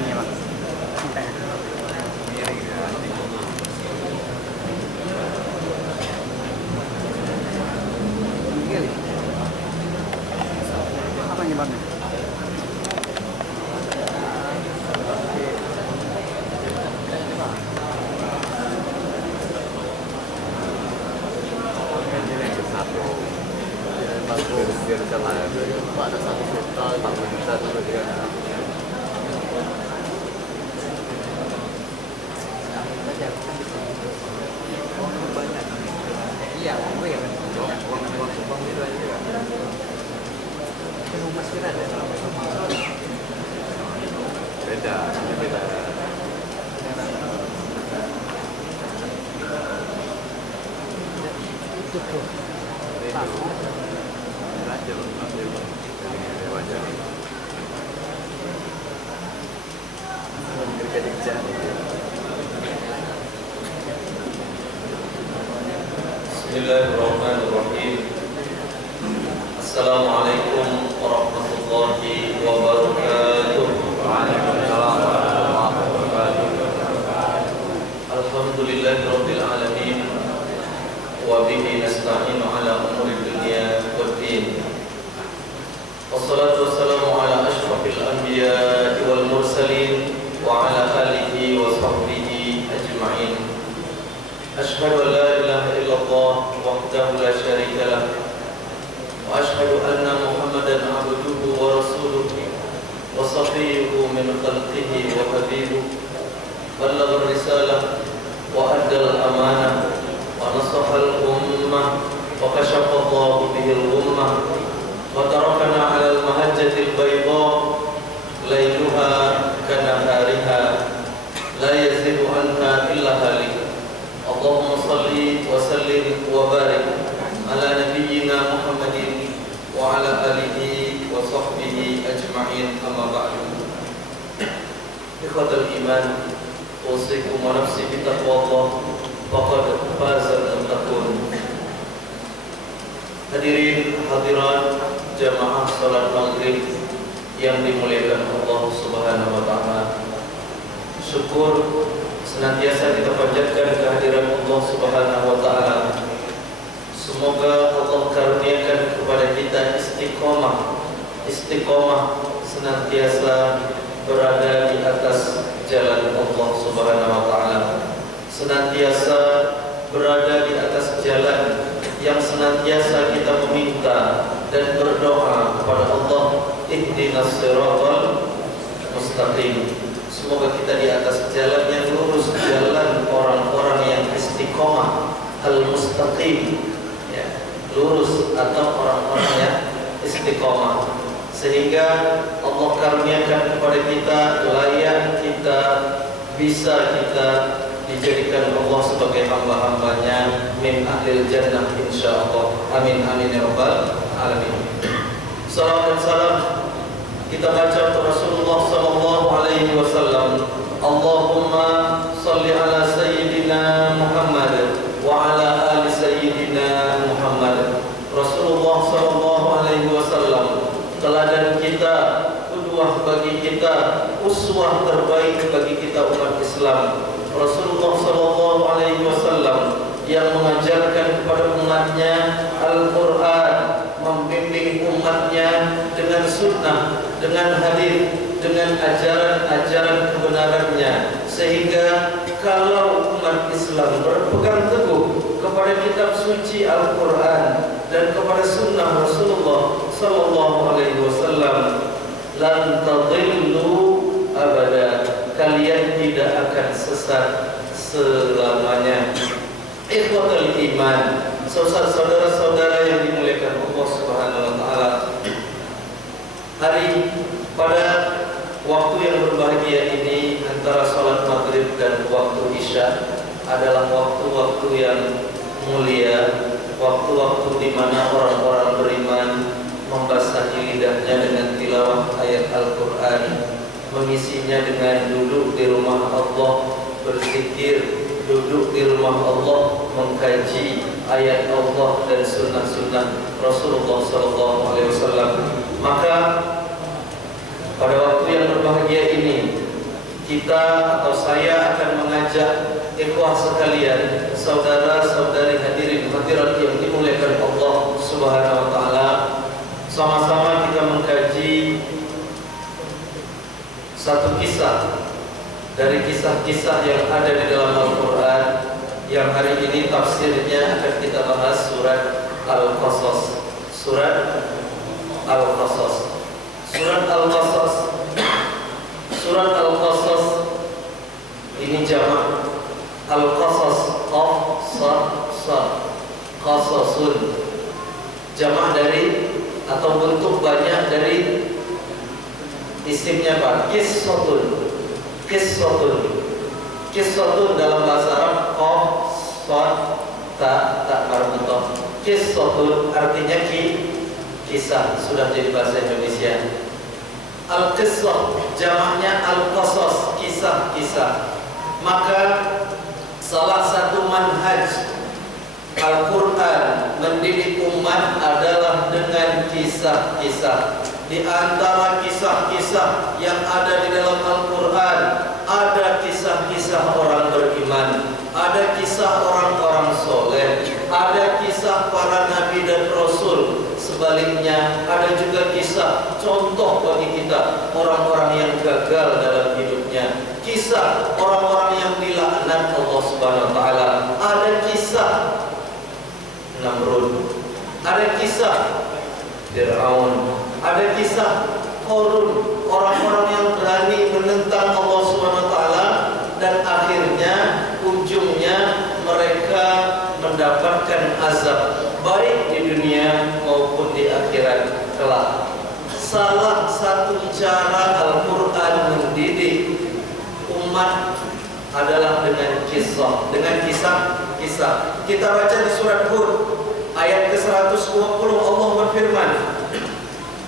Tanya bang. Tanya. Apa nih bang? Ada satu juta, tak bisa dulu dia. Iya, gue ya kan. Uang sumbang itu aja. Rumah sih ada. Beda, beda. Itu tuh. Belajar, wajar. Kerja. Bismillahirrahmanirrahim. Assalamualaikum warahmatullahi wabarakatuh. Waalaikumsalam warahmatullahi wabarakatuh. Alhamdulillahirabbil alamin. Wa bihi nasta'inu ala umuri dunya waddin. Wassalatu wassalamu ala asyrafil anbiya'i wal mursalin wa ala alihi wa sahbihi ajma'in. Asyhadu an la ilaha illallah wahdahu la syarika lah wa asyhadu anna Muhammadan abduhu wa rasuluhu wa safiyyuhu min khalqihi wa habibuhu ballagha ar-risalah wa adda al-amanah wa nasaha al-ummah wa kashafa Allahu bihi al-ghummah wa tarakana 'ala al-mahajjati al-bayda layluha kanahariha la yazidu anha illa halik. Allahumma salli wa sallim wa barik ala nabiyyina Muhammadin wa ala alihi wa sahbihi ajma'in, amma ba'du. Ikhwatal iman, usikum wa nafsi bi taqwallah, faqad fazal muttaqun. Hadirin hadirat jamaah salat maghrib yang dimuliakan Allah Subhanahu wa taala. Syukur senantiasa kita panjatkan kehadiran Allah Subhanahu wa taala. Semoga Allah karuniakan kepada kita istiqomah senantiasa berada di atas jalan Allah Subhanahu wa taala. Senantiasa berada di atas jalan yang senantiasa kita meminta dan berdoa kepada Allah, ihdinas siratal mustaqim. Semoga kita di atas jalan yang lurus, jalan orang-orang yang istiqomah, al-mustaqim, ya, lurus atau orang-orang yang istiqomah, sehingga Allah karuniakan kepada kita layak kita bisa kita dijadikan Allah sebagai hamba-hambanya min ahlil jannah insyaallah. Amin amin ya rabbal alamin. Salam dan salam kita baca untuk Rasulullah sallallahu alaihi wasallam. Allahumma salli ala sayyidina Muhammad wa ala ali sayyidina Muhammad. Rasulullah sallallahu alaihi wasallam teladan kita, qudwah bagi kita, uswah terbaik bagi kita umat Islam. Rasulullah sallallahu alaihi wasallam yang mengajarkan kepada umatnya Al-Quran, membimbing umatnya dengan sunnah, dengan hadis, dengan ajaran-ajaran kebenarannya, sehingga kalau umat Islam berpegang teguh kepada kitab suci Al-Quran dan kepada sunnah Rasulullah sallallahu alaihi wasallam, lan tadillu abada, kalian tidak akan sesat selamanya. Ikhwatul iman, saudara-saudara yang dimuliakan Allah Subhanahu wa taala. Hari pada waktu yang berbahagia ini, antara salat maghrib dan waktu isya, adalah waktu-waktu yang mulia, waktu-waktu di mana orang-orang beriman membasahi lidahnya dengan tilawah ayat Al-Quran, mengisinya dengan duduk di rumah Allah, berzikir, duduk di rumah Allah, mengkaji ayat Allah dan sunnah-sunnah Rasulullah SAW. Maka pada waktu yang berbahagia ini, kita atau saya akan mengajak ikhwah sekalian, saudara-saudari hadirin hadirat yang dimuliakan Allah Subhanahu wa taala, sama-sama kita mengkaji satu kisah dari kisah-kisah yang ada di dalam Al-Quran, yang hari ini tafsirnya akan kita bahas surat Al-Qasas. Surat Al-Qasas. Surat Al-Qasas. Surat Al-Qasas ini jamak Al-Qasas, Qasasun, jamak dari atau bentuk banyak dari isimnya apa? Qissatun. Qissatun dalam bahasa Arab tak marbutah. Qissatun artinya kisah, sudah jadi bahasa Indonesia. Al-Qissah jamaknya Al-Qasas, kisah-kisah. Maka salah satu manhaj Al-Quran mendidik umat adalah dengan kisah-kisah. Di antara kisah-kisah yang ada di dalam Al-Quran, ada kisah-kisah orang beriman, ada kisah orang-orang soleh, ada kisah para nabi dan rasul. Sebaliknya ada juga kisah contoh bagi kita orang-orang yang gagal dalam hidupnya, kisah orang-orang yang dilaknat Allah Subhanahu wa taala. Ada kisah Namrud, ada kisah Fir'aun, ada kisah Qarun, orang-orang yang berani menentang Allah Subhanahu wa taala, dan akhirnya ujungnya mereka mendapatkan azab baik di dunia maupun di akhirat kelak. Salah satu cara Al-Quran mendidik umat adalah dengan kisah, kisah. Kita baca di surat Hud ayat ke-120, Allah berfirman,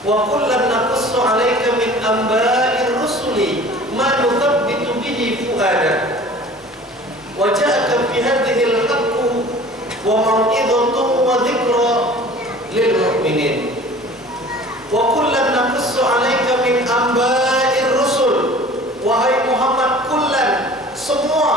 "Wa kullan naqussu 'alaika min anba'ir rusuli ma nuthabbitu bihi fu'adak wa ja'aka fi hadhihi al-haqqu wa mau'izatun wa dhikra lil mu'minin." Wa kullan naqussu 'alaika min anba'ir rusul, wahai Muhammad, kullan, semua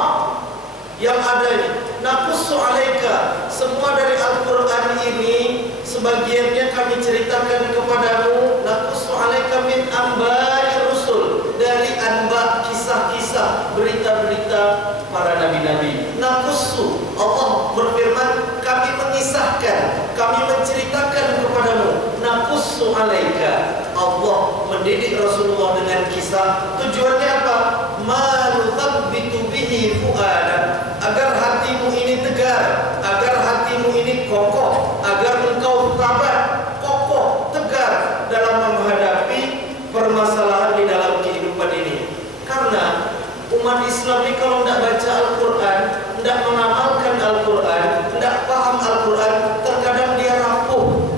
yang ada ini, naqussu 'alaika, semua dari Al-Quran ini sebagiannya kami ceritakan kepadamu, naqussu 'alaika min anba'ir rusul, dari anba, kisah-kisah, berita-berita para nabi-nabi. Naqussu, Allah berfirman, kami mengisahkan, kami menceritakan kepadamu. Naqussu 'alaika, Allah mendidik Rasulullah dengan kisah. Tujuannya apa? Ma nuthabbitu bihi fu'adak, agar hatimu ini tegar, agar hatimu ini kokoh, agar engkau tabah, kokoh, tegar dalam menghadapi permasalahan di dalam kehidupan ini. Karena umat Islam ini kalau tidak baca Al-Quran, tidak mengamalkan Al-Quran, tidak paham Al-Quran, terkadang dia rapuh.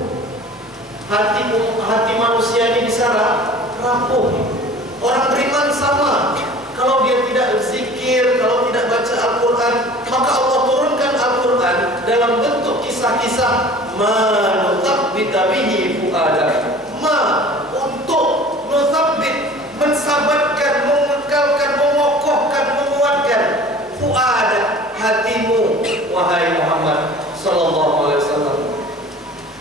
Hati manusia ini bisa rapuh. Orang beriman sama, kalau dia tidak berzikir, kalau tidak baca Al-Quran, maka Allah turunkan Al-Quran dalam bentuk kisah-kisah. Ma nuthabbita bihi fu'adak, ma, untuk nuthabbit, mensabatkan, mengekalkan, mengokohkan, menguatkan fu'adak, hatimu, wahai Muhammad sallallahu alaihi wasallam.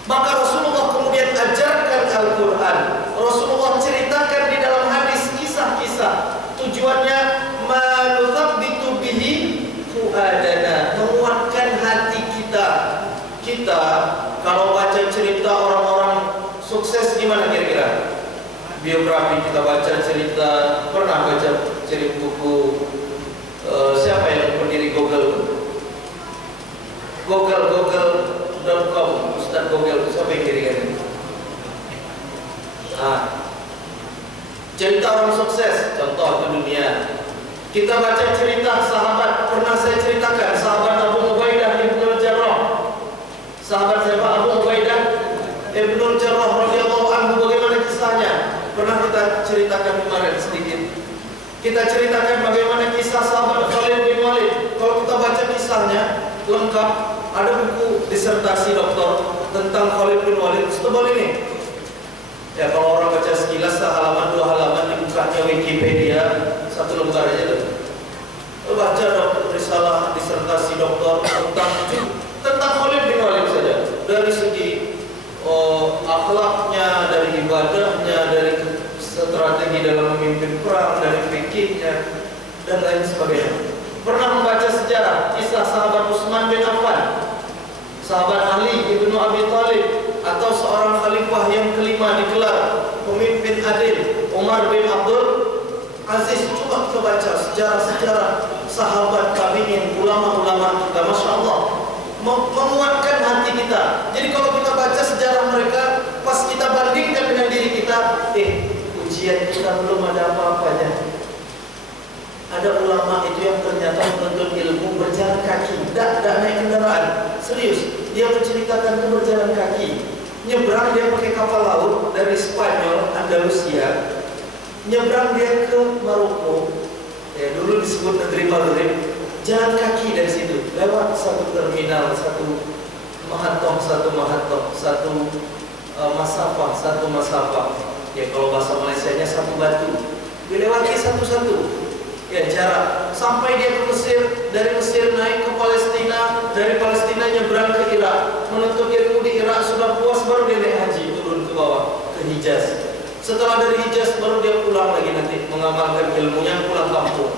Maka Rasulullah kemudian ajarkan Al-Quran, Rasulullah ceritakan di dalam hadis kisah-kisah. Tujuannya manuthabbitu bihi fuadana, menguatkan hati kita. Kita kalau baca cerita orang-orang sukses gimana kira-kira? Biografi kita baca cerita, pernah baca cerita buku siapa yang pendiri Google? Google.com, Ustaz Google, siapa yang dirikan? Cerita orang sukses, contoh di dunia. Kita baca cerita sahabat, pernah saya ceritakan sahabat Abu Ubaidah Ibnul Jarrah. Sahabat siapa? Abu Ubaidah Ibnul Jarrah radhiyallahu anhu, bagaimana kisahnya? Pernah kita ceritakan kemarin sedikit. Kita ceritakan bagaimana kisah sahabat Khalid bin Walid. Kalau kita baca kisahnya lengkap, ada buku disertasi doktor tentang Khalid bin Walid. Setebal ini. Ya, kalau orang baca sekilas sehalaman dua halaman, dibukanya Wikipedia satu lembar aja dan lain sebagainya. Pernah membaca sejarah kisah sahabat Utsman bin Affan, sahabat Ali ibnu Abi Thalib, atau seorang khalifah yang kelima digelar pemimpin adil, Umar bin Abdul Aziz. Coba kita baca sejarah-sejarah sahabat tabi'in, ulama-ulama kita, Masya Allah, menguatkan hati kita. Jadi kalau kita baca sejarah mereka, pas kita bandingkan dengan diri kita, ujian kita belum ada apa-apanya. Ada ulama itu yang ternyata menuntut ilmu berjalan kaki, tidak naik kendaraan. Serius, dia menceritakan itu berjalan kaki. Nyebrang dia pakai kapal laut dari Spanyol, Andalusia, nyebrang dia ke Maroko, ya dulu disebut negeri Maghrib. Jalan kaki dari situ, lewat satu terminal, satu mahatom, satu masafah. Ya kalau bahasa Malaysianya satu batu, dilewati satu-satu. Ya jarak sampai dia ke Mesir, dari Mesir naik ke Palestina, dari Palestina nyebrang ke Irak, menuntut ilmu di Irak, sudah puas baru dia naik haji turun ke bawah ke Hijaz. Setelah dari Hijaz baru dia pulang lagi nanti mengamalkan ilmunya, pulang kampung.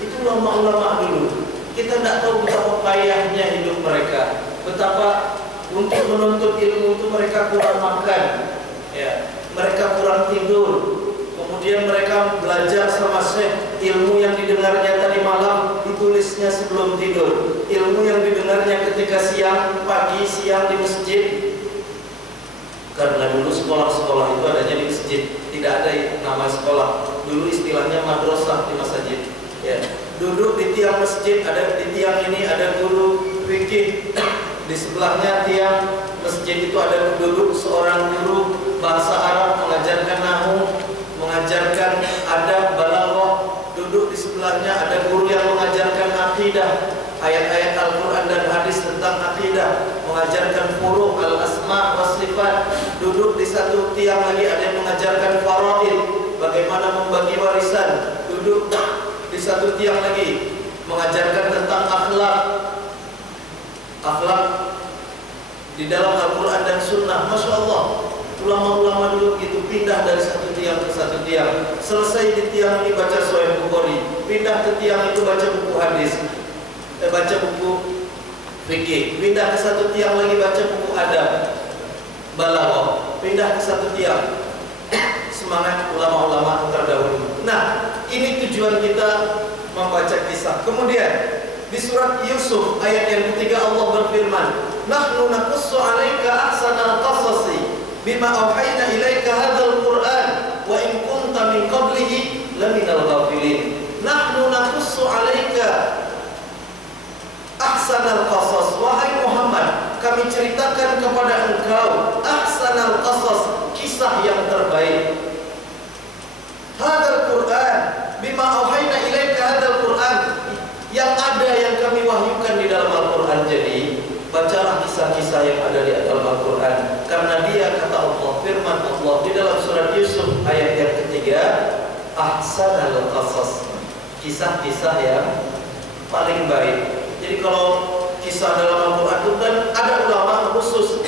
Itu ulama-ulama dulu. Kita tidak tahu betapa payahnya hidup mereka, betapa untuk menuntut ilmu itu mereka kurang makan, ya mereka kurang tidur. Kemudian mereka belajar sama syekh, ilmu yang didengarnya tadi malam ditulisnya sebelum tidur. Ilmu yang didengarnya ketika siang, pagi, siang di masjid. Karena dulu sekolah-sekolah itu adanya di masjid, tidak ada nama sekolah. Dulu istilahnya madrasah di masjid. Ya, duduk di tiang masjid, ada di tiang ini ada guru fikih. Di sebelahnya tiang masjid itu ada duduk seorang guru bahasa Arab mengajarkan nahwu, mengajarkan adab balaghah. Duduk di sebelahnya ada guru yang mengajarkan akidah, ayat-ayat Al-Quran dan hadis tentang akidah, mengajarkan furu' al-asma' was sifat. Duduk di satu tiang lagi ada yang mengajarkan faraid, bagaimana membagi warisan. Duduk di satu tiang lagi mengajarkan tentang akhlak di dalam Al-Quran dan Sunnah. Masya Allah, ulama-ulama dulu begitu, pindah dari satu tiang ke satu tiang. Selesai di tiang ini baca Sahih Bukhari, pindah ke tiang itu baca buku hadis, baca buku fikih. Pindah ke satu tiang lagi baca buku adab balaghah. Pindah ke satu tiang. Semangat ulama-ulama terdahulu. Nah, ini tujuan kita membaca kisah. Kemudian di surat Yusuf ayat yang ketiga Allah berfirman, "Nahnu naqussu 'alaika ahsanal qasasi bima auhayna ilaika hadzal Qur'an wa in kunta min qablihi laminal ghafilin." Nahnu naqussu 'alaika ahsanal qasas, wahai Muhammad, kami ceritakan kepada engkau ahsanal qasas, kisah yang terbaik. Hadzal Qur'an bima auhayna ilaika hadzal Qur'an, yang ada yang kami wahyukan di dalam Al-Quran. Jadi bacalah kisah-kisah yang ada di dalam Al-Quran, karena dia kata Allah, firman Allah di dalam surat Yusuf ayat yang ketiga, ahsanal qasas, kisah-kisah yang paling baik. Jadi kalau kisah dalam Al-Quran itu kan ada ulama khusus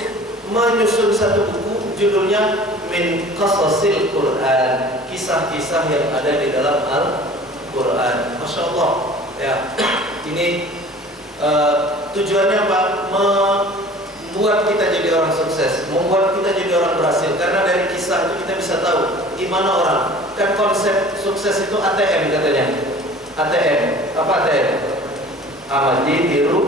menyusun satu buku judulnya Min Qasasil Quran, kisah-kisah yang ada di dalam Al-Quran. Masya Allah. Ya, ini tujuannya apa? Membuat kita jadi orang sukses, membuat kita jadi orang berhasil. Karena dari kisah itu kita bisa tahu gimana orang. Kan konsep sukses itu ATM katanya. ATM, apa ATM? Amati, tiru,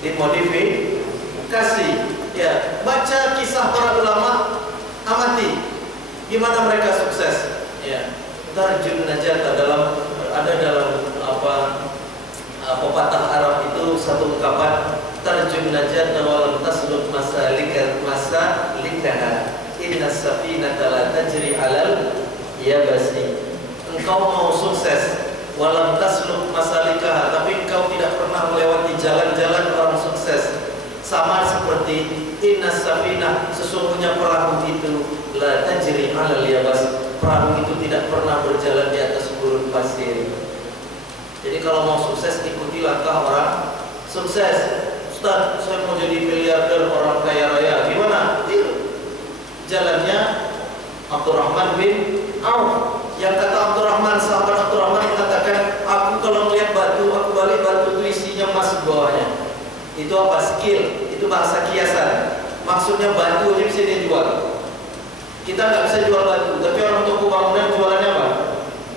dimodifikasi. Ya, baca kisah para ulama, amati gimana mereka sukses. Ya, tarjun najat dalam pepatah Arab itu satu ungkapan, tarjun najat walam tasluk masalikaha inna safinata la tajri alal yabasi. Engkau mau sukses walam tasluk masalikaha, tapi engkau tidak pernah melewati jalan-jalan orang sukses. Sama seperti inna safinah, sesungguhnya perahu itu la tajri alal yabas, perahu itu tidak pernah berjalan di atas gurun pasir. Jadi kalau mau sukses, ikuti langkah orang sukses. Ustaz, saya mau jadi miliarder, orang kaya raya, gimana? Itu jalannya Abdurrahman bin Auf. Yang kata Abdurrahman, sahabat Abdurrahman mengatakan, masuk bawahnya. Itu apa? Skill. Itu bahasa kiasan. Maksudnya batu aja bisa dia jual. Kita nggak bisa jual batu, tapi orang toko bangunan jualannya apa?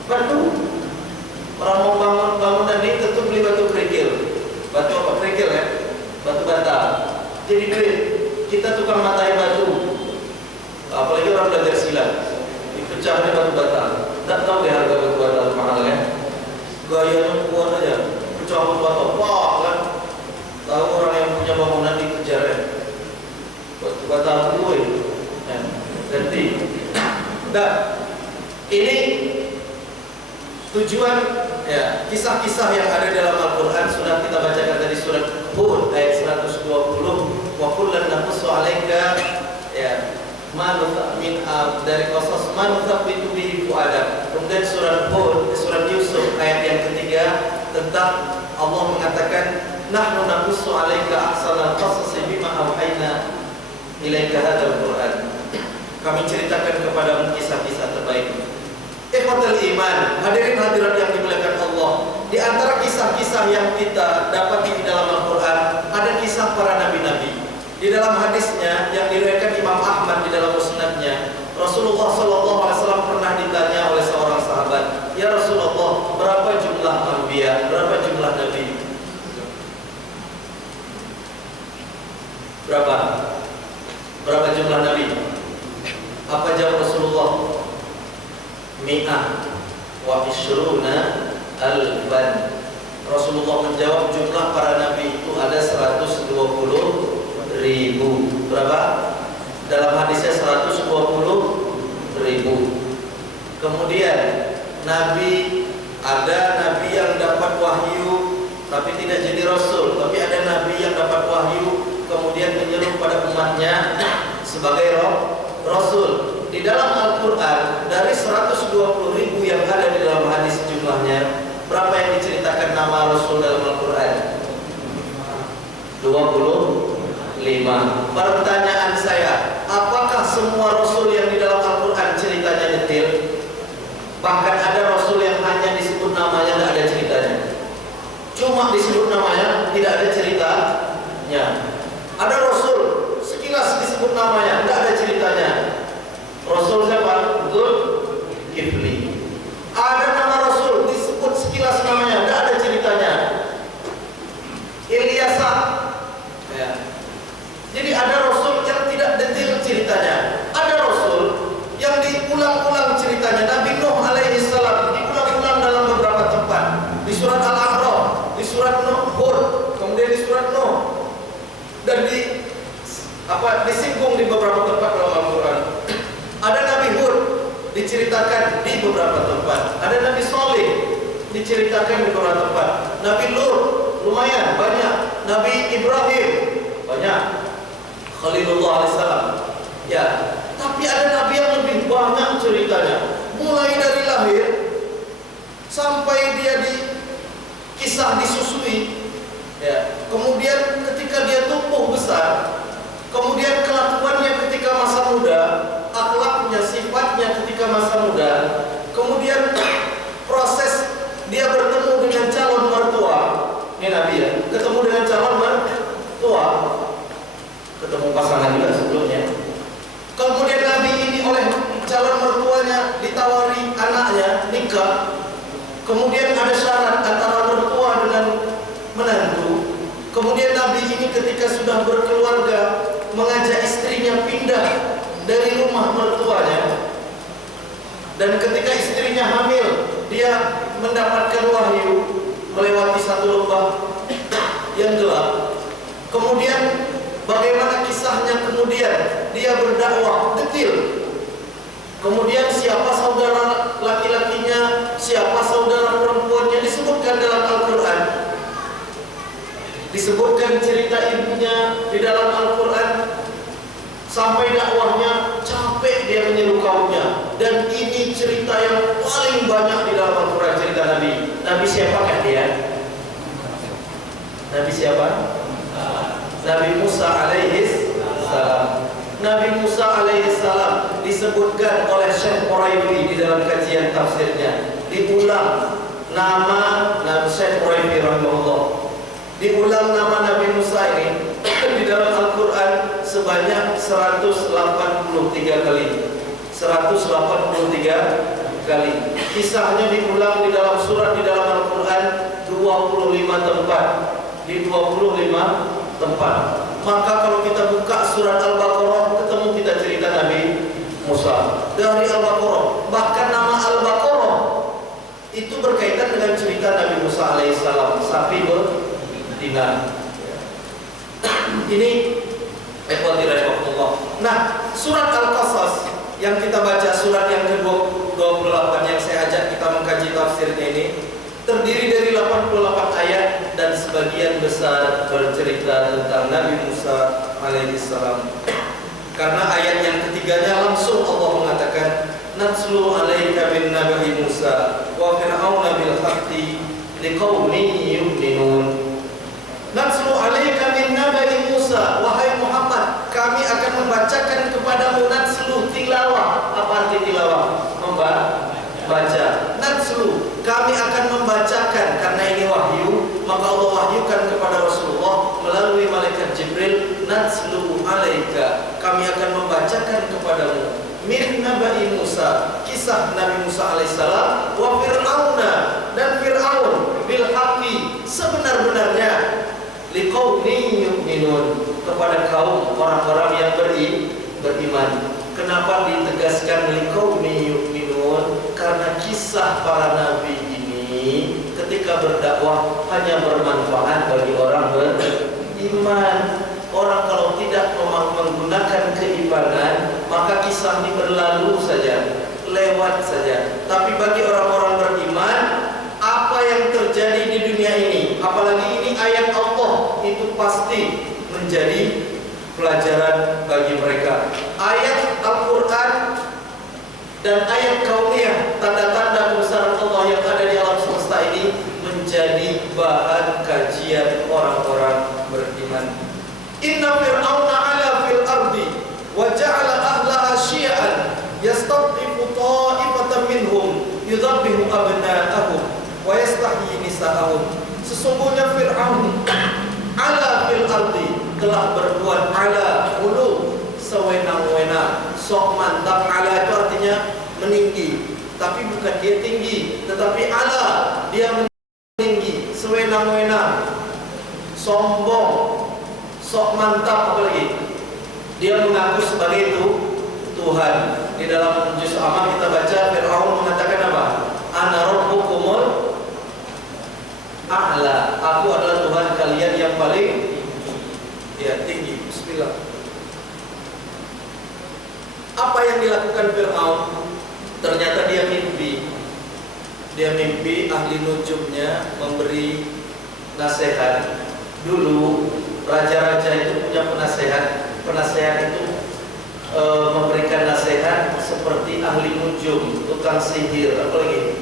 Batu. Orang mau bangun bangunan ini tentu beli batu kerikil. Batu apa? Kerikil ya? Batu bata. Jadi duit. Kita tukang matai batu. Apalagi orang belajar silat. Dipecahnya batu bata. Nggak tahu deh harga batu bata mahal ya. Gayanya kuat aja. Pecah batu bata, wah kan. Tahu orang yang punya bangunan dikejar ya. Batu bata gue. Ganti. Nah, ini tujuan ya, kisah-kisah yang ada dalam Al-Quran sudah kita bacakan tadi surat Hud ayat 120. Wa kullan naqussu 'alaika ya dari qasas man thabbitu bihi fu'adak. Kemudian surat Hud, surat Yusuf ayat yang ketiga tentang Allah mengatakan nahnu naqussu 'alaika ahsanal qasasi bima awhayna ilaika hadzal Qur'an. Kami ceritakan kepadamu kisah-kisah terbaik. Ikhwatul iman, hadirin hadirat yang dimuliakan Allah. Di antara kisah-kisah yang kita dapati di dalam Al-Quran, ada kisah para nabi-nabi. Di dalam hadisnya yang diriwayatkan Imam Ahmad di dalam musnadnya, Rasulullah SAW pernah ditanya oleh seorang sahabat, ya Rasulullah, berapa jumlah anbiya, berapa jumlah nabi? Berapa jumlah nabi? Apa jawab Rasulullah? Mi'ah wa ishruna alban. Rasulullah menjawab jumlah para nabi itu ada 120.000. Berapa? Dalam hadisnya 120.000. Kemudian ada nabi yang dapat wahyu tapi tidak jadi rasul, tapi ada nabi yang dapat wahyu kemudian menyeru pada umatnya sebagai rasul. Di dalam Al-Quran dari 120.000 yang ada di dalam hadis jumlahnya, berapa yang diceritakan nama Rasul dalam Al-Quran? 25. Pertanyaan saya, apakah semua Rasul yang di dalam Al-Quran ceritanya detail? Bahkan ada Rasul yang hanya disebut namanya, tidak ada ceritanya. Cuma disebut namanya, tidak ada ceritanya. Ada Rasul sekilas disebut namanya, tidak ada ceritanya. Rasul siapa? Dzulkifli. Ada nama Rasul disebut sekilas namanya, tidak ada ceritanya. Ilyasa. Ya. Jadi ada Rasul yang tidak detail ceritanya. Ada Rasul yang diulang-ulang ceritanya. Nabi Nuh alaihi salam diulang-ulang dalam beberapa tempat. Di surat Al-A'raf, di surat Hud, kemudian di surat Nuh, dan disinggung di beberapa tempat dalam Al-Quran. Ada Nabi Hud diceritakan di beberapa tempat. Ada Nabi Saleh diceritakan di beberapa tempat. Nabi Lut lumayan banyak. Nabi Ibrahim banyak. Khalilullah alaihissalam. Ya, tapi ada Nabi yang lebih banyak ceritanya. Mulai dari lahir sampai dia kisah disusui. Ya, kemudian ketika dia tumbuh besar, kemudian kelakuannya ketika masa muda, akhlaknya, sifatnya ketika masa muda, kemudian proses dia bertemu dengan calon mertua. Ini Nabi ya, ketemu dengan calon mertua, ketemu pasangan juga sebelumnya. Kemudian Nabi ini oleh calon mertuanya ditawari anaknya nikah. Kemudian ada syarat antara mertua dengan menantu. Kemudian Nabi ini ketika sudah berkeluarga mengajak istrinya pindah dari rumah mertuanya, dan ketika istrinya hamil dia mendapatkan wahyu melewati satu lembah yang gelap. Kemudian bagaimana kisahnya, kemudian dia berdakwah detail. Kemudian siapa saudara laki-lakinya, siapa saudara perempuannya disebutkan dalam Al-Quran. Disebutkan cerita ibunya di dalam Al-Quran. Sampai dakwahnya capek dia menyeru kaumnya. Dan ini cerita yang paling banyak di dalam Al-Quran, cerita Nabi. Nabi siapakah dia? Nabi siapa? Nabi Musa alaihi salam. Nabi Musa alaihi salam disebutkan oleh Syekh Quraifi di dalam kajian tafsirnya. Diulang nama Nabi Syekh Quraifi rahimahullah. Diulang nama Nabi Musa ini di dalam Al-Quran sebanyak 183 kali. 183 kali. Kisahnya diulang di dalam surat di dalam Al-Quran 25 tempat. Di 25 tempat. Maka kalau kita buka surat Al-Baqarah, ketemu kita cerita Nabi Musa dari Al-Baqarah. Bahkan nama Al-Baqarah itu berkaitan dengan cerita Nabi Musa alaihissalam, sapi betina. Ini ikhwati rahimakumullah. Nah, surat Al-Qasas yang kita baca, surat yang ke-28 yang saya ajak kita mengkaji tafsirnya ini, terdiri dari 88 ayat dan sebagian besar bercerita tentang Nabi Musa alaihissalam. Karena ayat yang ketiganya langsung Allah mengatakan, Natslu alaika bin nabi Musa wa fir'auna bil haqqi liqaumin yu'minun. Natslu alaika bin nabi Musa, wahai Muhammad, kami akan membacakan kepadamu natslu tilawah. Apa arti tilawah? Membaca. Natslu, kami akan membacakan, karena ini wahyu, maka Allah wahyukan kepada Rasulullah melalui malaikat Jibril, natslu alaika, kami akan membacakan kepadamu min nabi Musa, kisah Nabi Musa alaihissalam, wa fir'auna, dan Fir'aun, bil haqqi, sebenar-benarnya, liqaumin yu'minun, kepada kaum orang-orang yang beriman. Kenapa ditegaskan liqaumin yu'minun? Karena kisah para nabi ini ketika berdakwah hanya bermanfaat bagi orang beriman. Orang kalau tidak menggunakan keimanan, maka kisah ini berlalu saja, lewat saja. Tapi bagi orang-orang beriman, apa yang terjadi di dunia ini, apalagi ini ayat Allah, itu pasti menjadi pelajaran bagi mereka. Ayat Al-Quran dan ayat kauniyah, tanda-tanda kebesaran Allah yang ada di alam semesta ini, menjadi bahan kajian orang-orang beriman. Inna fir'auna ala fil ardi wa ja'ala ahlaha syi'an yastad'ifu ta'ifatan minhum yudhabbihu abna'ahum wa yastahyi nisa'ahum. Sesungguhnya Fir'aun ala fil ardi, telah berbuat ala, ulu, sewenang-wenang, sok mantap. Ala itu artinya meninggi, tapi bukan dia tinggi, tetapi ala, dia meninggi, sewenang-wenang, sombong, sok mantap. Apalagi dia mengaku sebagai itu Tuhan. Di dalam juz Amma kita baca Fir'aun mengatakan apa? Ana rabbukumul a'la, aku adalah Tuhan kalian yang paling tinggi. Bismillah. Apa yang dilakukan Fir'aun? Ternyata dia mimpi. Dia mimpi ahli nujumnya memberi nasihat. Dulu raja-raja itu punya penasehat. Penasehat itu memberikan nasihat seperti ahli nujum, tukang sihir, apa lagi?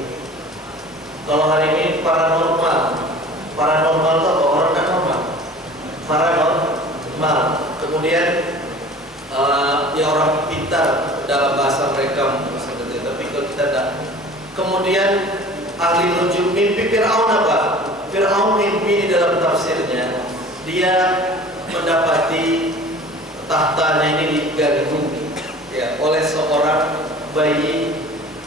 Kalau hari ini paranormal itu apa? Orang tak normal. Paranormal. Kemudian ya orang pintar dalam bahasa mereka, tapi kalau kita tidak. Kemudian ahli nujum, mimpi Fir'aun apa? Fir'aun mimpi di dalam tafsirnya, dia mendapati tahtanya ini diganggu oleh seorang bayi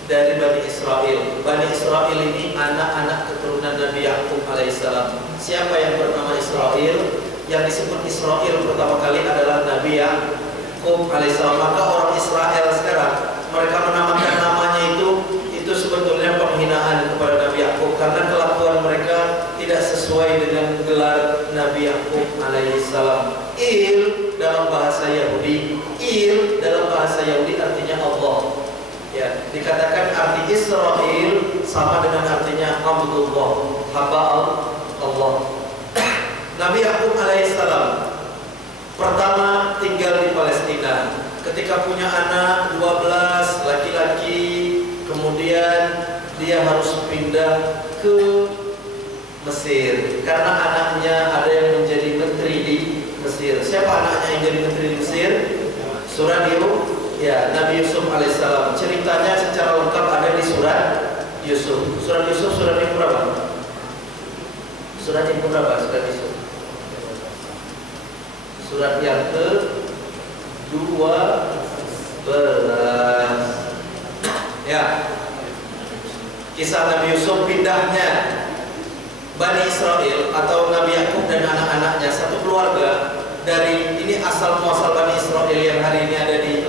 dari Bani Israel. Bani Israel ini anak-anak keturunan Nabi Yakub alaihissalam. Siapa yang bernama Israel? Yang disebut Israel pertama kali adalah Nabi Yakub alaihissalam. Maka orang Israel sekarang, mereka menamakan namanya itu sebetulnya penghinaan kepada Nabi Yakub, karena kelakuan mereka tidak sesuai dengan gelar Nabi Yakub alaihissalam. Il dalam bahasa Yahudi, Il dalam bahasa Yahudi artinya Allah. Ya, dikatakan arti Israel sama dengan artinya Abdullah, hamba Allah. Nabi Yakub alaihissalam pertama tinggal di Palestina. Ketika punya anak 12 laki-laki, kemudian dia harus pindah ke Mesir karena anaknya ada yang menjadi menteri di Mesir. Siapa anaknya yang jadi menteri di Mesir? Surah Nabi Yusuf alaihissalam. Ceritanya secara lengkap ada di surat Yusuf. Surat Yusuf surat yang berapa? Surat yang berapa? Surat Yusuf. Surat yang ke-12. Ya. Kisah Nabi Yusuf pindahnya Bani Israel atau Nabi Yakub dan anak-anaknya, satu keluarga dari ini asal muasal Bani Israel yang hari ini ada di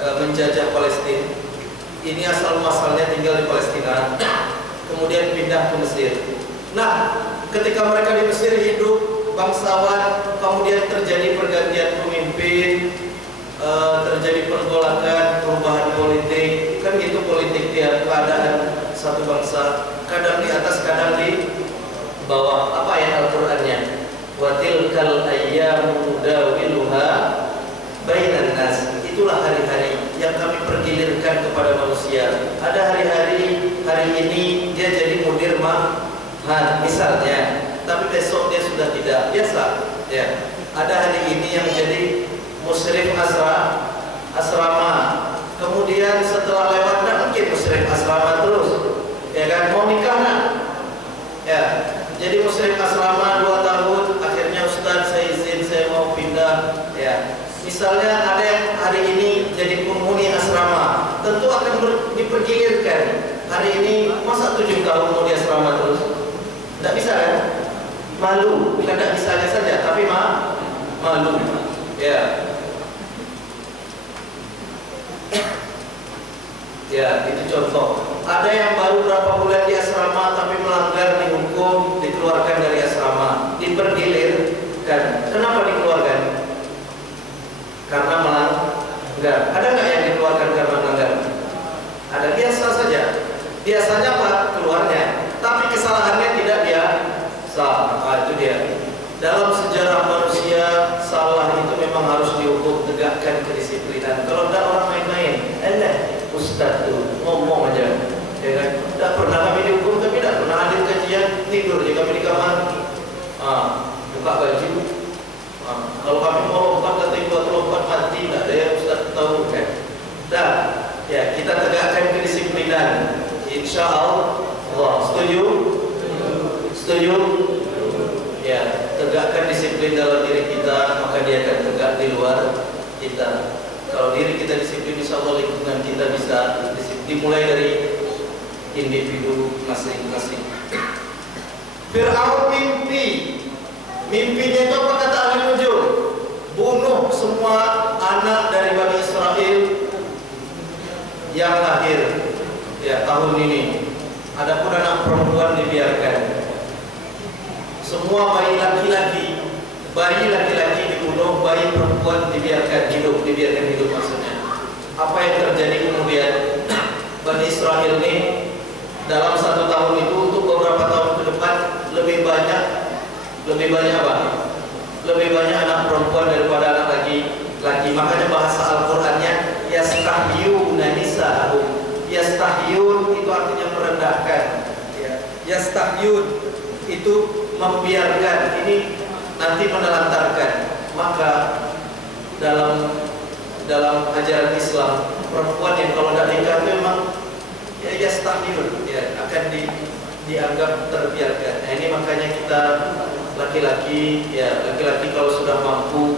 menjajah Palestina. Ini asal muasalnya tinggal di Palestina, kemudian pindah ke Mesir. Nah, ketika mereka di Mesir hidup bangsawan, kemudian terjadi pergantian pemimpin, terjadi pergolakan, perubahan politik, kan gitu politik dia, keadaan satu bangsa, kadang di atas, kadang di bawah. Apa ya Al-Qur'annya? Wa tilkal ayyamu nudawiluha bainan nas. Itulah hari-hari yang kami pergilirkan kepada manusia. Ada hari-hari, hari ini dia jadi mudir mahan misalnya, tapi besok dia sudah tidak, biasa ya. Ada hari ini yang jadi musyrif asrama, kemudian setelah lewat tidak mungkin musyrif asrama terus, ya kan, mau nikah nak, ya. Jadi musyrif asrama 2 tahun, akhirnya Ustaz saya izin saya mau pindah, ya. Misalnya ada yang hari ini jadi penghuni asrama, tentu akan dipergilirkan. Hari ini masa 7 tahun mau di asrama terus, tidak bisa kan? Malu, bukan tidak bisanya saja, tapi malu, ya. Ya, itu contoh. Ada yang baru berapa bulan di asrama tapi melanggar, dihukum, dikeluarkan dari asrama, dipergilirkan. Kenapa dikeluarkan? Karena melanggar. Ada nggak yang dikeluarkan karena melanggar? Ada, biasa saja. Biasanya apa? Keluarnya. Tapi kesalahannya tidak biasa. Itu dia. Dalam sejarah manusia, salah itu memang harus dihukum, tegakkan kedisiplinan. Kalau tidak, orang main-main. Ustaz tuh ngomong aja, ya kan? Tidak pernah kami dihukum, tapi tidak pernah hadir kajian, tidur ya kami di kamar, buka baju. Kalau kami mau lompat, nanti buat lompat mati, tidak ada yang Ustaz tahu kan? Dan ya kita tegakkan kedisiplinan, insya Allah. Setuju? Setuju? Ya, tegakkan disiplin dalam diri kita, maka dia akan tegak di luar kita. Kalau diri kita disiplin, insya Allah lingkungan kita bisa dimulai dari individu masing-masing. Fir'aun mimpinya itu apa kata ahli nujum? Bunuh semua anak dari Bani Israel yang lahir ya tahun ini. Adapun anak perempuan dibiarkan. Semua bayi laki-laki dibunuh, bayi perempuan dibiarkan hidup maksudnya. Apa yang terjadi kemudian? Bani Israel ini dalam 1 tahun itu untuk beberapa tahun ke depan lebih banyak apa? Lebih banyak anak perempuan daripada anak laki. Makanya bahasa Al-Qur'annya yastahyuna nisa'ahum. Yastahyun itu artinya merendahkan. Ya. Yastahyun itu membiarkan, ini nanti menelantarkan. Maka dalam ajaran Islam, perempuan yang kalau tidak nikah itu memang ya yastahyun, ya akan dianggap terbiarkan. Nah, ini makanya kita laki-laki kalau sudah mampu,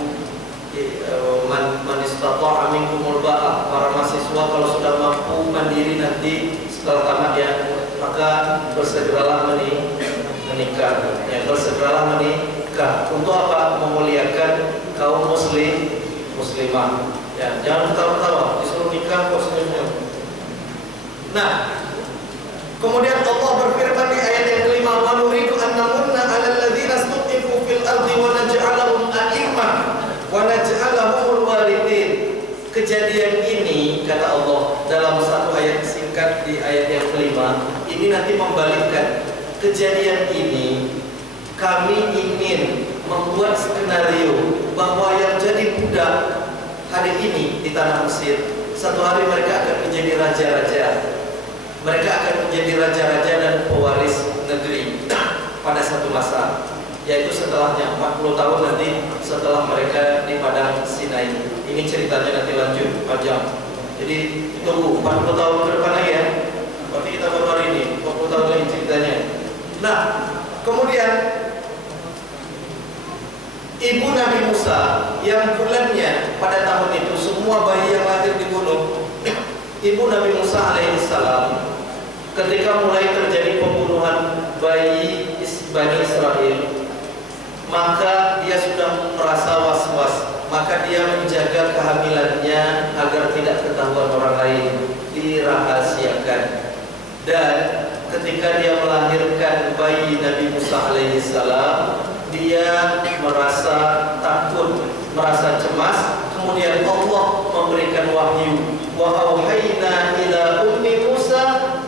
man istata'a minkumul ba'ah, para mahasiswa kalau sudah mampu mandiri nanti setelah tamat ya, maka bersegeralah menikah. Ya, bersegeralah menikah. Untuk apa? Memuliakan kaum muslimah. Ya, jangan ketawa-ketawa, disuruh nikah kok senyum-senyum. Nah, kemudian Allah berfirman di ayat yang kelima, "Wa nuridu an namunna 'alal ladzina istud'ifu fil ardi wa naj'alahum a'immah wa naj'alahumul warithin." Kejadian ini kata Allah dalam satu ayat singkat di ayat yang kelima, ini nanti membalikkan. Kejadian ini kami ingin membuat skenario bahwa yang jadi budak hari ini di tanah Mesir, satu hari mereka akan menjadi raja-raja. Mereka akan menjadi raja-raja dan pewaris negeri pada satu masa, yaitu setelahnya 40 tahun nanti setelah mereka di padang Sinai. Ini ceritanya nanti lanjut panjang. Jadi tunggu 40 tahun ke depan lagi ya. Berarti kita baru hari ini 40 tahun lagi ceritanya. Nah, kemudian Ibu Nabi Musa yang bulannya pada tahun itu semua bayi yang lahir dibunuh. Ibu Nabi Musa alaihissalam ketika mulai terjadi pembunuhan bayi Bani Israel, maka dia sudah merasa was-was. Maka dia menjaga kehamilannya agar tidak ketahuan orang lain, dirahasiakan. Dan ketika dia melahirkan bayi Nabi Musa alaihissalam, dia merasa takut, merasa cemas. Kemudian Allah memberikan wahyu, wa auhayna ila ummi Musa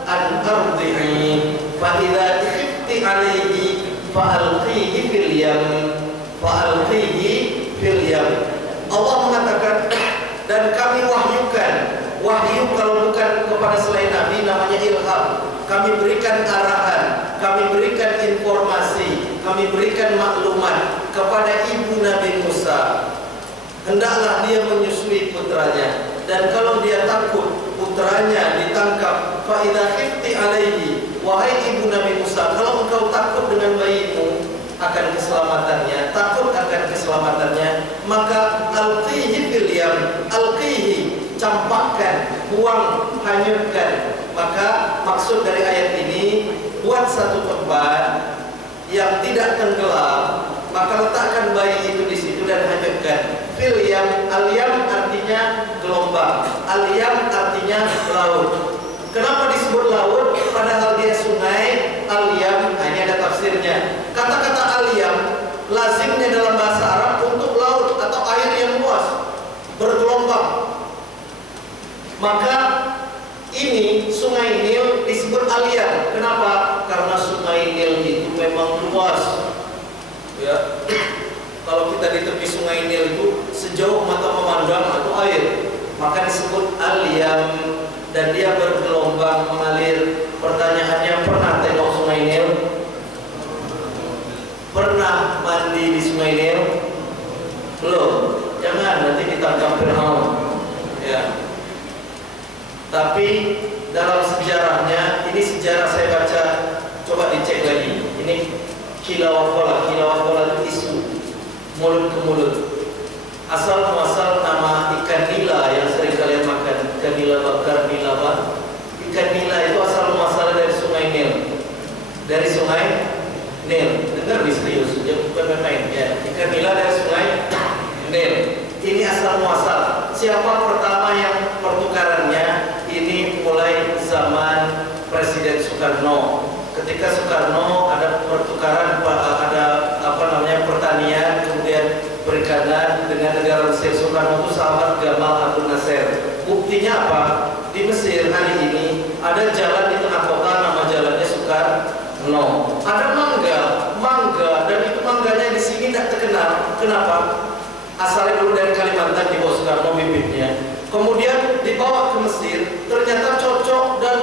an ardi'i fa idza khifti alaihi fa'alqihi fil yam, fa'alqihi fil yam. Allah mengatakan, dan kami wahyukan. Wahyu kalau bukan kepada selain Nabi namanya ilham. Kami berikan arahan, kami berikan informasi, kami berikan maklumat kepada ibu Nabi Musa. Hendaklah dia menyusui putranya, dan kalau dia takut putranya ditangkap, fa idza khifti alaihi, wahai ibu Nabi Musa, kalau engkau takut dengan bayimu akan keselamatannya, takut akan keselamatannya, maka alqihi fil yam, alqihi, campakkan, buang, hanyutkan. Maka maksud dari ayat ini, buat satu tempat yang tidak tenggelam, maka letakkan bayi itu di situ dan hanyutkan. Fil yam, al yam artinya gelombang, al yam artinya laut. Kenapa disebut laut padahal dia sungai? Al yam hanya ada tafsirnya. Kata-kata al yam lazimnya dalam bahasa Arab untuk laut atau air yang luas, bergelombang. Maka ini sungai Nil disebut al-yam. Kenapa? Karena sungai Nil itu memang luas. Ya. Kalau kita di tepi sungai Nil itu sejauh mata memandang atau air, maka disebut al-yam, dan dia bergelombang mengalir. Pertanyaannya, pernah tengok sungai Nil? Pernah mandi di sungai Nil? Belum. Jangan nanti ditangkap Fir'aun. Ya. Tapi dalam sejarahnya, ini sejarah saya baca, coba dicek lagi. Ini kilawah kola itu isu mulut ke mulut. Asal muasal nama ikan nila yang sering kalian makan, ikan nila bakar, nila apa? Ikan nila itu asal muasal dari sungai Nil. Dari sungai Nil. Dengar serius, jangan bukan main. Ya, ikan nila dari sungai Nil. Ini asal muasal. Siapa pertama yang pertukarannya? Ini mulai zaman Presiden Soekarno. Ketika Soekarno ada pertukaran, ada pertanian, kemudian perikanan dengan negara Mesir. Soekarno itu sahabat Gamal Abdul Nasser. Buktinya apa? Di Mesir hari ini ada jalan di tengah kota, nama jalannya Soekarno. Ada mangga, dan itu mangganya di sini tidak terkenal. Kenapa? Asalnya dulu dari Kalimantan, dibawa Soekarno bibitnya. Kemudian dibawa ke Mesir, ternyata cocok, dan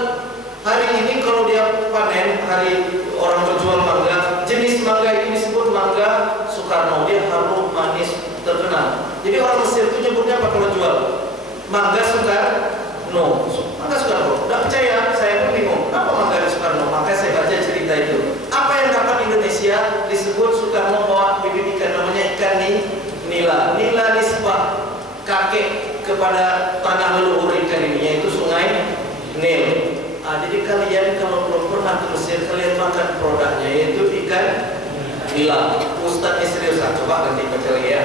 hari ini kalau dia panen, hari orang berjual mangga, jenis mangga itu disebut mangga Soekarno. Dia harum, manis, terkenal. Jadi orang Mesir itu nyebutnya apa kalau jual? Mangga Soekarno. Mangga Soekarno. Tidak percaya, saya pun bingung. Apa mangga Soekarno? Maka saya baca cerita itu. Apa yang dapat Indonesia disebut Soekarno bawa bibit ikan, namanya ikan nila. Nila nisbah kakek kepada tanah leluhur ikan ini, yaitu sungai Nil. Jadi kalian kalau belum pernah ke Mesir, kalian makan produknya, yaitu ikan nila. Ustadznya serius, coba nanti baca lagi ya.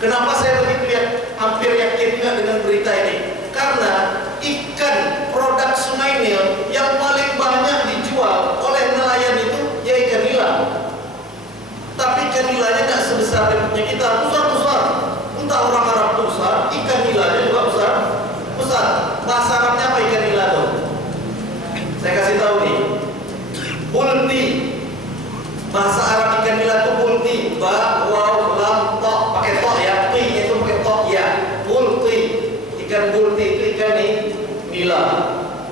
Kenapa saya begitu hampir yakin juga dengan berita ini? Karena ikan produk sungai Nil yang paling banyak dijual oleh nelayan itu ya ikan nila. Tapi ikan nilanya tidak sebesar punya kita, besar-besar. Entah orang Arab itu besar, ikan nilanya juga besar. Bahasa Arabnya apa ikan nila tuh? Saya kasih tahu nih. Bulti. Bahasa Arab ikan nila itu bulti. Ba, waw, lam, to. Pakai to ya. Ti itu pakai to ya. Bulti. Ikan bulti itu ikan nila.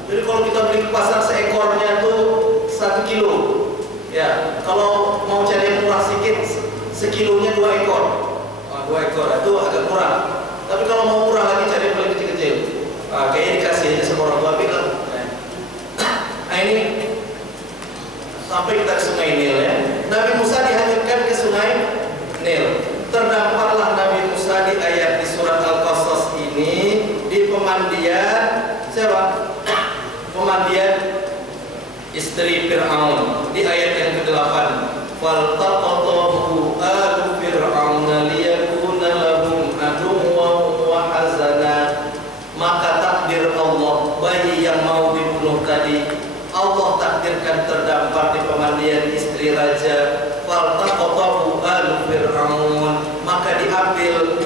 Jadi kalau kita beli ke pasar seekornya tuh 1 kilo. Ya, kalau mau cari yang murah sedikit, sekilonya 2 ekor. 2 ekor itu agak murah. Tapi kalau mau murah lagi cari yang paling kecil-kecil. Kayaknya dikasih aja sama orang tua bilang. Nah ini sampai kita ke sungai Nil ya. Nabi Musa dihanyutkan ke sungai Nil. istri Fir'aun di ayat yang ke-8. Faltaqatahu alu Fir'aun liyakuna lahum aduwwan wa hazana. Maka takdir Allah, bayi yang mau dibunuh tadi Allah takdirkan terdampar di pemandian istri raja. Faltaqatahu alu Fir'aun, maka diambil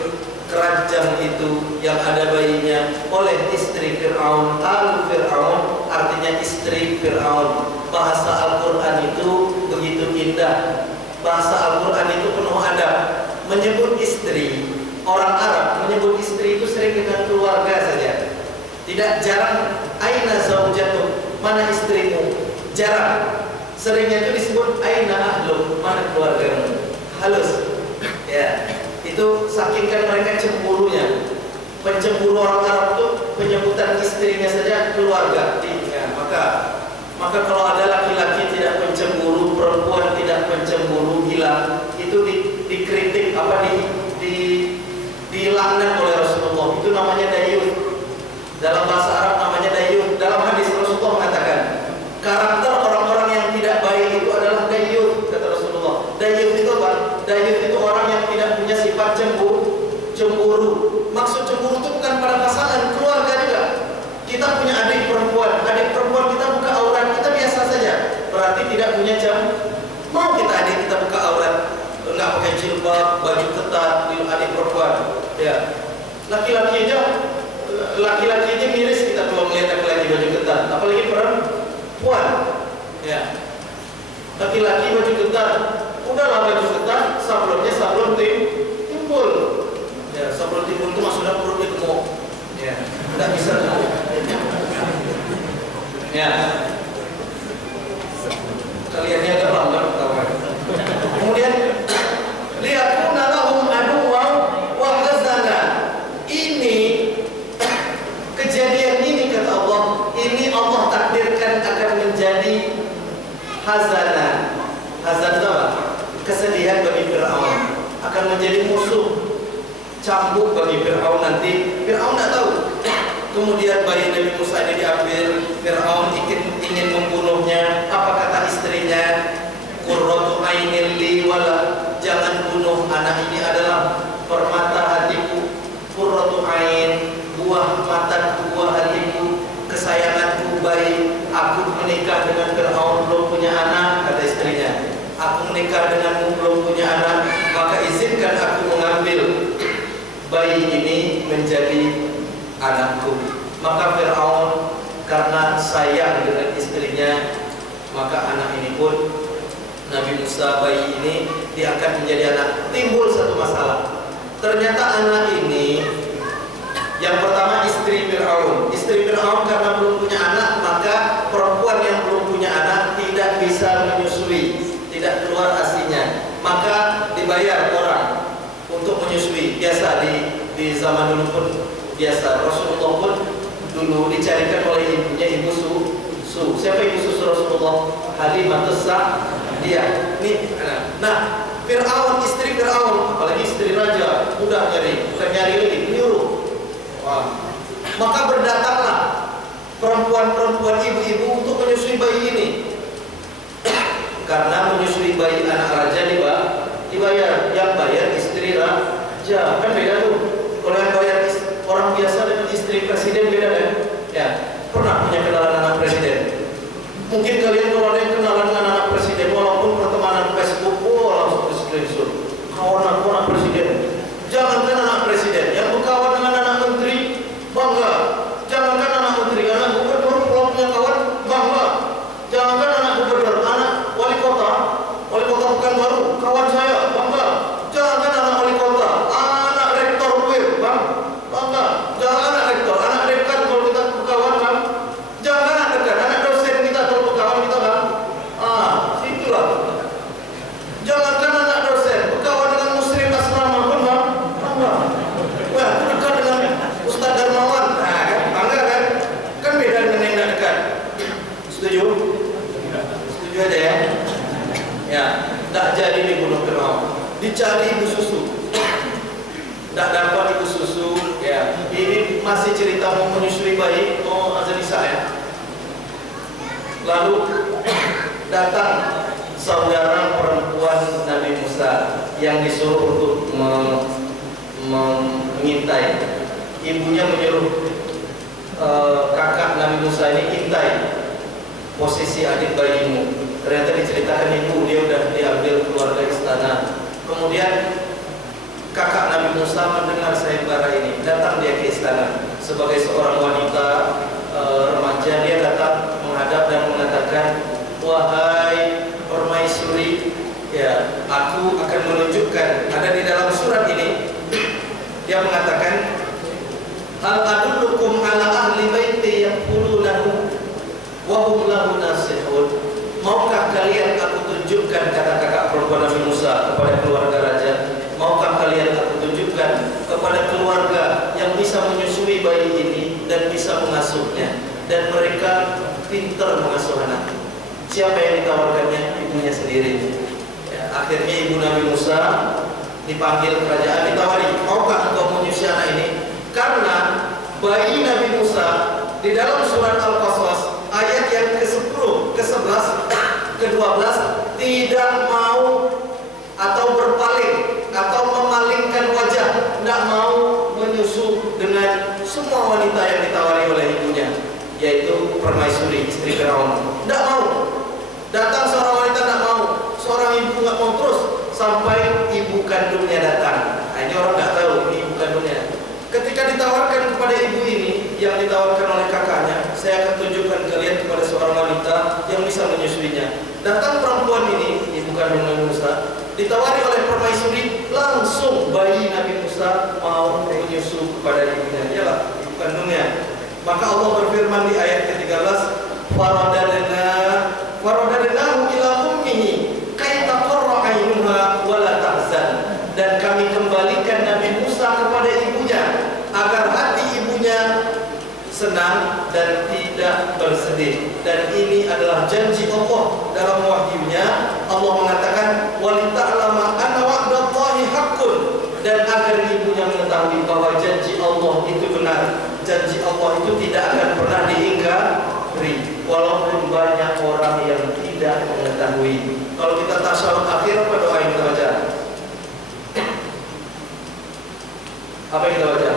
keranjang itu yang ada bayinya oleh istri Fir'aun. Alu Fir'aun artinya istri Fir'aun. Bahasa Al-Quran itu begitu indah. Bahasa Al-Quran itu penuh adab. Menyebut istri, orang Arab menyebut istri itu sering dengan keluarga saja. Tidak, jarang aina zaujatu, mana istrimu. Jarang. Seringnya itu disebut aina ahluk, mana keluargamu. Halus. Ya. Itu saking kan mereka cemburunya. Pencemburu orang Arab itu penyebutan istrinya saja keluarga. Ya, maka kalau ada laki-laki tidak pencemburu, perempuan tidak pencemburu, hilang, itu dikritik dilaknat oleh Rasulullah. Itu namanya dayuth. Dalam bahasa Arab namanya dayuth. Dalam hadis Rasulullah mengatakan karakter orang-orang yang tidak baik itu adalah dayuth, kata Rasulullah. Dayuth itu apa? Dayuth itu orang yang tidak punya sifat cemburu. Maksud cemburu itu bukan pada pasangan, keluarga juga. Kita punya adik perempuan kita buka aurat, kita biasa saja. Berarti tidak punya mau kita adik kita buka aurat, enggak pakai jilbab, baju ketat, adik perempuan. Ya. Laki-laki aja miris kita kalau melihat laki-laki baju ketat, apalagi perempuan. Ya. Laki-laki baju ketat, udahlah baju ketat, sablonnya sablon timbul. Ya, sablon timbul itu maksudnya perutnya gemuk. Ya, tidak bisa gemuk. Ya. Kalian ini agak lambat kawan. Kemudian liyakuna lahum aduwwan wa hazana. Ini kejadian ini kata Allah, ini Allah takdirkan akan menjadi hazana. Hazan itu apa? Kesedihan bagi Fir'aun, akan menjadi musuh, cambuk bagi Fir'aun nanti. Fir'aun tidak tahu. Kemudian bayi Nabi Musa ini diambil, Fir'aun ingin membunuhnya. Apa kata istrinya? Qurratu ainin li wala, jangan bunuh anak ini, adalah permata hatiku. Qurratu ain, buah mataku, buah hatiku, kesayanganku bayi. Aku menikah dengan Fir'aun belum punya anak, kata istrinya. Aku menikah denganmu belum punya anak, maka izinkan aku mengambil bayi ini menjadi anakku. Maka Fir'aun karena sayang dengan istrinya, maka anak ini pun, Nabi Musa, bayi ini diangkat menjadi anak. Timbul satu masalah. Ternyata anak ini, yang pertama istri Fir'aun. Istri Fir'aun karena belum punya anak, maka perempuan yang belum punya anak tidak bisa menyusui, tidak keluar asinya, maka dibayar orang untuk menyusui. Biasa di zaman dulu pun biasa. Rasulullah pun dulu dicarikan oleh ibunya, ibu Su. Siapa ibu susu Rasulullah? Halimatus Sa'diyah. Nah, Fir'aun, istri Fir'aun, apalagi istri raja, mudah nyari, bukan nyari lagi, nyuruh. Wah. Maka berdatanglah perempuan-perempuan, ibu-ibu untuk menyusui bayi ini. Karena menyusui bayi anak raja dibayar. Yang bayar istri raja. Kan beda tuh. Kalau yang bayar orang biasa dengan istri presiden beda kan? Ya. Pernah punya kenalan anak presiden? Mungkin kalian kalau ada yang kenalan dengan anak presiden, walaupun pertemanan Facebook, langsung screenshot. Kawan aku anak presiden. Jangankan anak presiden, yang berkawan dengan anak menteri, bangga. Jangankan anak menteri, anak gubernur kalau punya kawan, bangga. Jangankan anak gubernur, anak wali kota bukan baru, kawan saya, bangga. Jangankan anak wali kota, anak rektor gue, bangga. Jangan anak rektor, anak dekan kalau kita berkawan, bang. Jangan anak dekan, anak dosen kita kalau berkawan kita, bang. Situlah. Jangankan anak dosen, berkawan dengan muslim asrama pun, bang. Bangga. Wah, aku dekat dengan Ustaz Darmawan, bangga kan? Kan beda dengan yang tidak dekat. Setuju? Setuju aja ya? Ya, tak jadi dibunuh Fir'aun. Dicari ibu susu, tak dapat ibu susu. Ya, ini masih cerita mau menyusui bayi. Azan Isa ya. Lalu datang saudara perempuan Nabi Musa yang disuruh untuk mengintai. Ibunya menyuruh kakak Nabi Musa ini, intai posisi adik bayimu. Ternyata diceritakan ibu dia udah diambil keluarga istana. Kemudian kakak Nabi Musa mendengar sayembara ini, datang dia ke istana sebagai seorang wanita remaja. Dia datang menghadap dan mengatakan, wahai permaisuri, ya, aku akan menunjukkan. Ada di dalam surat ini dia mengatakan, hal adullukum ala ahli baiti yaqulunahu wa hum lahu nasihun. Maukah kalian aku tunjukkan, kata kakak perempuan Nabi Musa kepada keluarga raja, maukah kalian aku tunjukkan kepada keluarga yang bisa menyusui bayi ini dan bisa mengasuhnya, dan mereka pintar mengasuh anak. Siapa yang ditawarkannya? Ibunya sendiri. Ya, akhirnya ibu Nabi Musa dipanggil kerajaan, ditawari, maukah engkau menyusui anak ini? Karena bayi Nabi Musa di dalam surat Al-Qasas ayat yang ke-10, ke-11, ke-12 tidak mau atau berpaling atau memalingkan wajah, tidak mau menyusu dengan semua wanita yang ditawari oleh ibunya, yaitu permaisuri, istri Firaun. Tidak mau. Datang seorang wanita tidak mau, seorang ibu nggak mau, terus sampai ibu kandungnya datang. Nah, ini orang nggak tahu ini ibu kandungnya. Ketika ditawarkan kepada ibu ini, yang ditawarkan oleh kakaknya, saya akan tunjukkan kalian kepada seorang wanita yang bisa menyusuinya. Datang perempuan ini, ibu kandung Nabi Musa, ditawari oleh permaisuri, langsung bayi Nabi Musa mau menyusu kepada ibunya. Ialah ibu kandungnya. Maka Allah berfirman di ayat ke-13, faradadnahu ila ummihi kay taqarra 'ainuha wa la tahzan. Dan kami kembalikan Nabi Musa kepada ibunya agar hati ibunya senang dan tidak bersedih. Dan ini adalah janji Allah dalam wahyunya. Allah mengatakan, walita'lama anna wa'dallahi haqqun, dan agar ibunya mengetahui bahwa janji Allah itu benar. Janji Allah itu tidak akan pernah diingkari, walaupun banyak orang yang tidak mengetahui. Kalau kita tasyahud akhir, apa doa yang kita baca? Apa yang kita baca?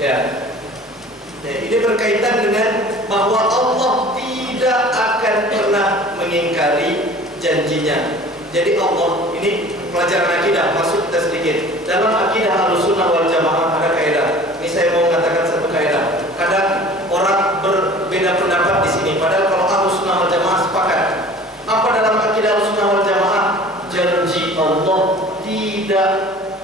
Ya. Ini berkaitan dengan bahwa Allah tidak akan pernah mengingkari janjinya. Jadi Allah, ini pelajaran akidah, masuk kita sedikit. Dalam akidah Ahlussunnah wal Jamaah ada kaidah. Ini saya mau mengatakan satu kaidah. Kadang orang berbeda pendapat di sini, padahal kalau Ahlussunnah wal Jamaah sepakat. Apa dalam akidah Ahlussunnah wal Jamaah? Janji Allah tidak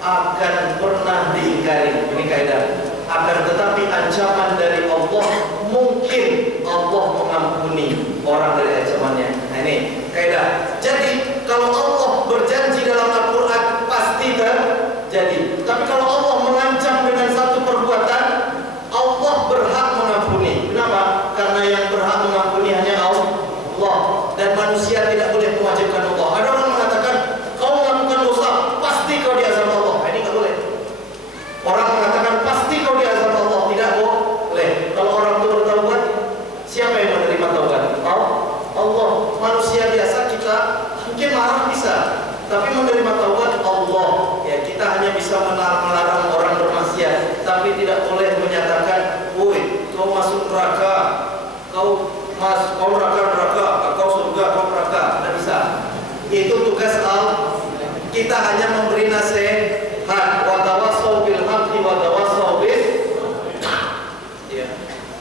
akan pernah diingkari. Ini kaidah. Akan tetapi ancaman dari Allah, mungkin Allah mengampuni orang dari ancamannya. Nah, ini kaidah. Jadi kalau Allah berjanji dalam Al-Quran pasti terjadi. Tapi kalau Allah mengancam dengan satu perbuatan, Allah berhak mengampuni. Kenapa? Karena yang berhak mengampuni hanya Allah, dan manusia tidak boleh mewajibkan Allah. Ada orang mengatakan, kau melakukan dosa, pasti kau diazab Allah. Nah, ini nggak boleh. Orang mengatakan pasti kau diazab Allah, tidak boleh. Kalau orang itu bertaubat, siapa yang menerima taubat? Allah. Manusia biasa kita mungkin marah bisa, tapi menerima taubat Allah. Ya, kita hanya bisa melarang orang bermaksiat, tapi tidak boleh menyatakan, woi, kau masuk neraka, kau neraka, kau surga, kau neraka. Tidak bisa. Itu tugas Allah. Kita hanya memberi nasihat. Wa tawassaw bil haqqi wa tawassaw bis. Ya.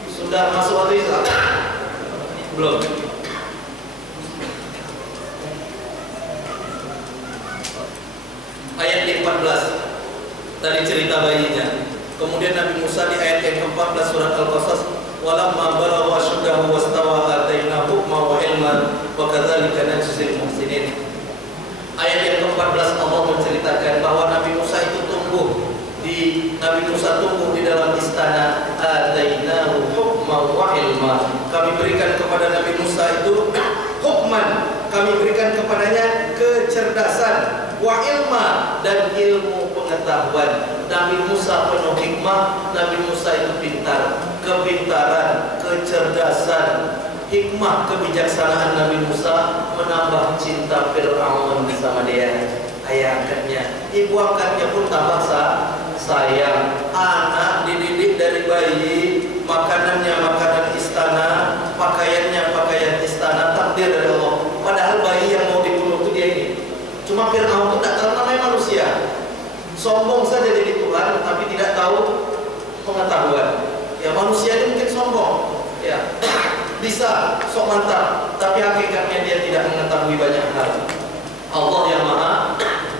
Sudah masuk waktu Islam? Belum. Ayat yang 14 tadi cerita bayinya. Kemudian Nabi Musa di ayat yang ke-14 surat Al-Qasas, walamma balagha ashuddahu wastawa atainahu hukman wa ilman wa kadzalika najzil muhsinin. Ayat yang ke-14 Allah menceritakan bahwa Nabi Musa itu tumbuh di dalam istana. Atainahu hukman wa ilman. Kami berikan kepada Nabi Musa itu hukman, kami berikan kepadanya kecerdasan, wa ilma, dan ilmu pengetahuan. Nabi Musa penuh hikmah, Nabi Musa itu pintar. Kepintaran, kecerdasan, hikmah kebijaksanaan Nabi Musa menambah cinta Fir'aun sama dia, ayah angkatnya. Ibu angkatnya pun tambah sayang. Anak dididik dari bayi, makanannya makanan istana, pakaiannya pakaian istana, takdir dari Allah. Padahal bayi yang mau dibunuh itu dia ini. Cuma Fir'aun itu tidak tahu namanya manusia, sombong saja jadi Tuhan, tapi tidak tahu pengetahuan. Ya manusia ini mungkin sombong, ya bisa sok mantap, tapi hakikatnya dia tidak mengetahui banyak hal. Allah yang maha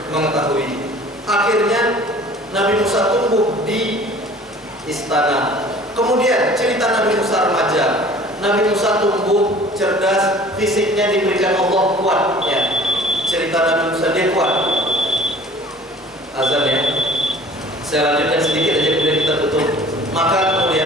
mengetahui. Akhirnya Nabi Musa tumbuh di istana. Kemudian cerita Nabi Musa remaja. Nabi Musa tumbuh cerdas, fisiknya diberikan Allah kuat. Ya. Cerita Nabi Musa dia kuat. Azan ya. Saya lanjutkan sedikit aja kemudian kita tutup. Maka kemudian